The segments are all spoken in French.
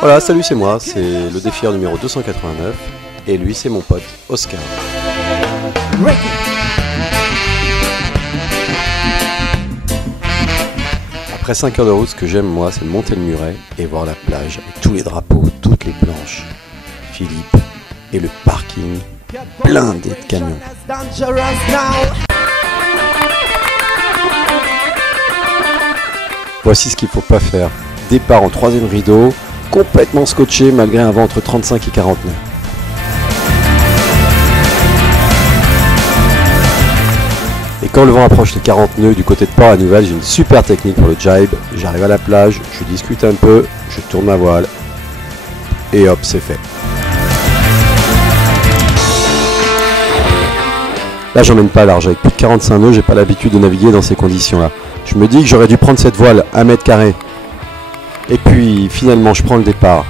Voilà, salut, c'est moi, c'est le défieur numéro 289, et lui c'est mon pote Oscar. Après 5 heures de route, ce que j'aime moi, c'est de monter le muret et voir la plage avec tous les drapeaux, toutes les planches, Philippe et le parking blindé de camions. Voici ce qu'il faut pas faire. Départ en 3e rideau, complètement scotché malgré un vent entre 35 et 40 nœuds. Et quand le vent approche les 40 nœuds du côté de Port-la-Nouvelle, j'ai une super technique pour le jibe. J'arrive à la plage, je discute un peu, je tourne ma voile et hop, c'est fait. Là, j'emmène pas large, avec plus de 45 nœuds, j'ai pas l'habitude de naviguer dans ces conditions-là. Je me dis que j'aurais dû prendre cette voile 1 mètre carré. Et puis, finalement, je prends le départ.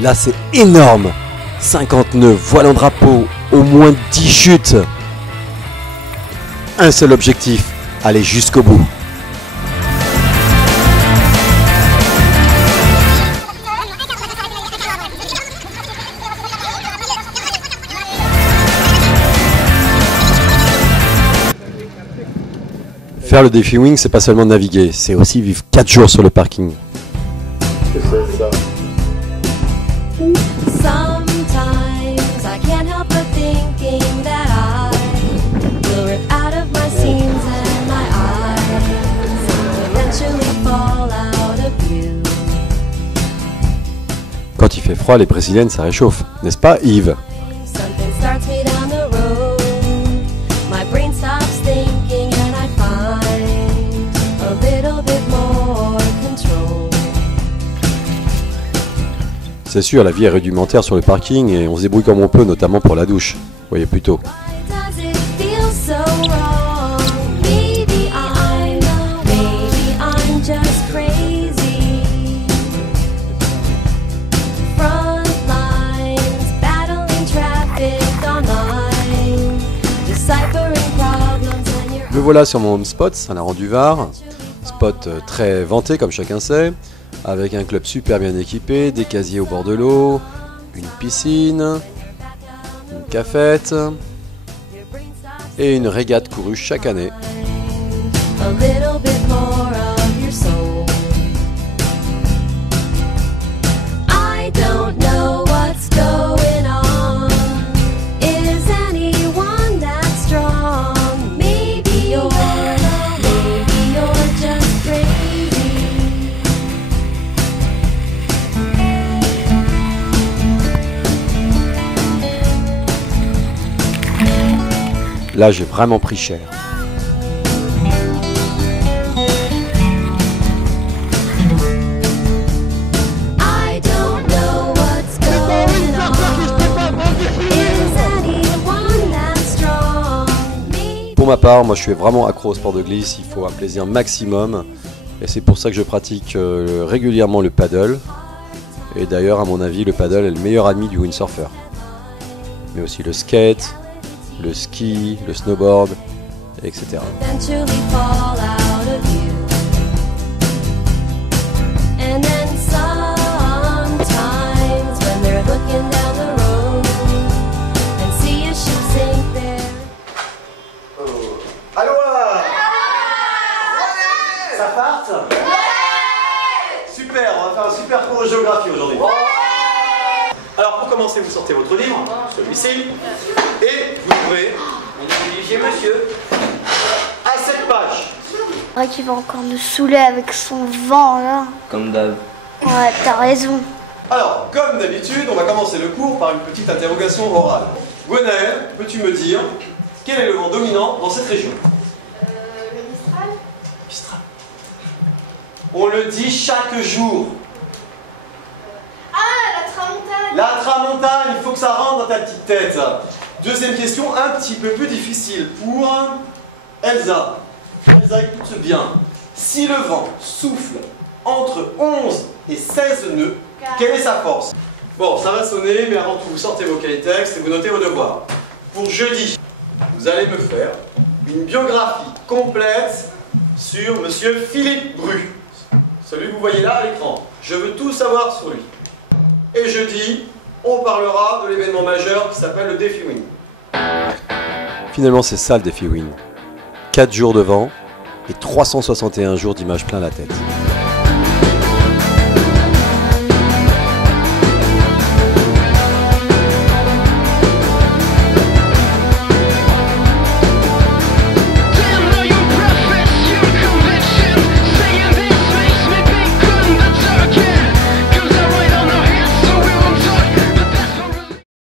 Là, c'est énorme. 50 nœuds, voile en drapeau, au moins 10 chutes. Un seul objectif, aller jusqu'au bout. Faire le défi wing, c'est pas seulement naviguer, c'est aussi vivre 4 jours sur le parking. Qu'est-ce que c'est ça? Quand il fait froid, les brésiliennes, ça réchauffe, n'est-ce pas Yves? C'est sûr, la vie est rudimentaire sur le parking et on se débrouille comme on peut, notamment pour la douche. Vous voyez plutôt. Me voilà sur mon home spot, Saint-Laurent-du-Var. Spot très vanté comme chacun sait. Avec un club super bien équipé, des casiers au bord de l'eau, une piscine, une cafette et une régate courue chaque année. Là, j'ai vraiment pris cher. Pour ma part, moi je suis vraiment accro au sport de glisse, il faut un plaisir maximum. Et c'est pour ça que je pratique régulièrement le paddle. Et d'ailleurs, à mon avis, le paddle est le meilleur ami du windsurfer. Mais aussi le skate, le ski, le snowboard, etc. Allô là! Ça part? Super, on va faire un super cours de géographie aujourd'hui. Alors pour commencer, vous sortez votre livre, celui-ci, et vous ouvrez, vous dirigez monsieur à cette page. C'est vrai qu'il va encore nous saouler avec son vent là. Comme d'hab. Ouais, t'as raison. Alors, comme d'habitude, on va commencer le cours par une petite interrogation orale. Gwenaëlle, peux-tu me dire quel est le vent dominant dans cette région? Le Mistral. Mistral. On le dit chaque jour. La tramontane. La tramontane, il faut que ça rentre dans ta petite tête. Deuxième question, un petit peu plus difficile pour Elsa. Elsa, écoute bien. Si le vent souffle entre 11 et 16 nœuds, quelle est sa force? Bon, ça va sonner, mais avant tout, vous sortez vos cahiers textes et vous notez vos devoirs. Pour jeudi, vous allez me faire une biographie complète sur Monsieur Philippe Bru. celui que vous voyez là à l'écran. Je veux tout savoir sur lui. Et jeudi, on parlera de l'événement majeur qui s'appelle le défi Win. Finalement, c'est ça le défi Win. 4 jours de vent et 361 jours d'images plein la tête.